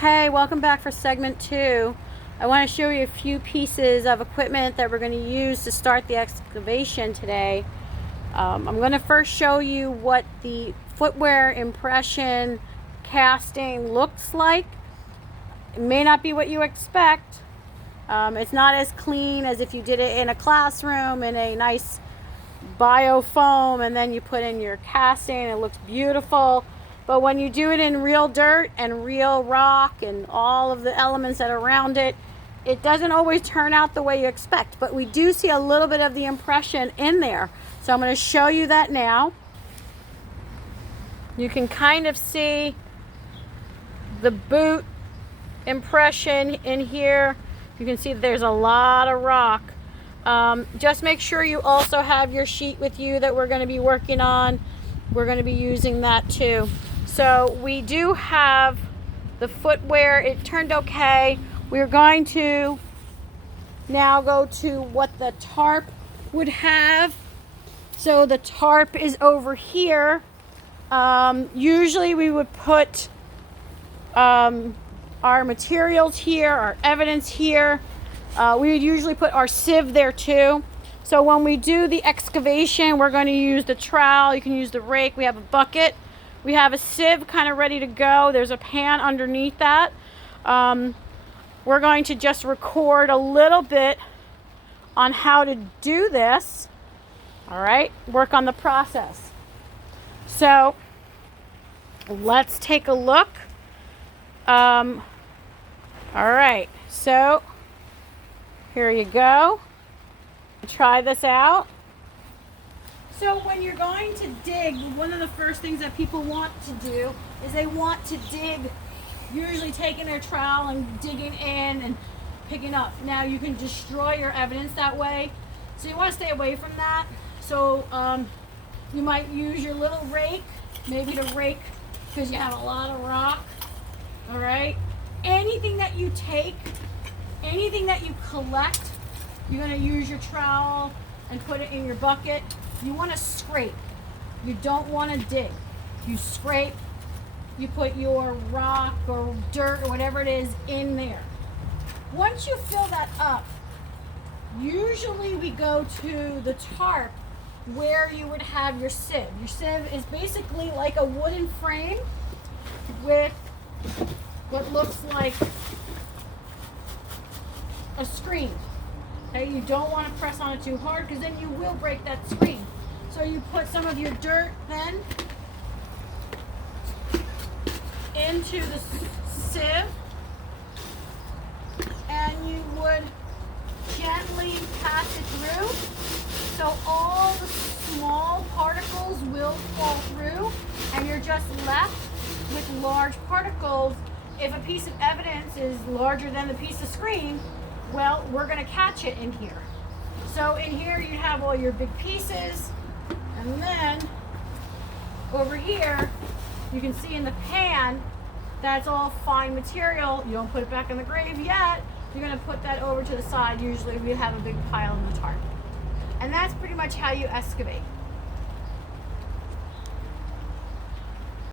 Hey, welcome back for segment 2. I want to show you a few pieces of equipment that we're going to use to start the excavation today. I'm going to first show you what the footwear impression casting looks like. It may not be what you expect. It's not as clean as if you did it in a classroom in a nice biofoam and then you put in your casting. It looks beautiful. But when you do it in real dirt and real rock and all of the elements that are around it, it doesn't always turn out the way you expect. But we do see a little bit of the impression in there. So I'm going to show you that now. You can kind of see the boot impression in here. You can see there's a lot of rock. Just make sure you also have your sheet with you that we're going to be working on. We're going to be using that too. So we do have the footwear. It turned okay. We're going to now go to what the tarp would have. So the tarp is over here. Usually we would put our materials here, our evidence here. We would usually put our sieve there too. So when we do the excavation, we're going to use the trowel. You can use the rake. We have a bucket. We have a sieve kind of ready to go. There's a pan underneath that. We're going to just record a little bit on how to do this. All right, work on the process. So let's take a look. All right, so here you go. Try this out. So when you're going to dig, one of the first things that people want to do is they want to dig, usually taking their trowel and digging in and picking up. Now you can destroy your evidence that way. So you want to stay away from that. So you might use your little rake, maybe to rake because you have a lot of rock. All right. Anything that you take, anything that you collect, you're going to use your trowel and put it in your bucket. You want to scrape. You don't want to dig. You scrape. You put your rock or dirt or whatever it is in there. Once you fill that up, usually we go to the tarp where you would have your sieve. Your sieve is basically like a wooden frame with what looks like a screen. Okay, you don't want to press on it too hard because then you will break that screen. So you put some of your dirt then into the sieve and you would gently pass it through so all the small particles will fall through and you're just left with large particles. If a piece of evidence is larger than the piece of screen, well, we're going to catch it in here. So in here you have all your big pieces, and then over here you can see in the pan that's all fine material. You don't put it back in the grave yet. You're going to put that over to the side. Usually we have a big pile in the tarp. And that's pretty much how you excavate.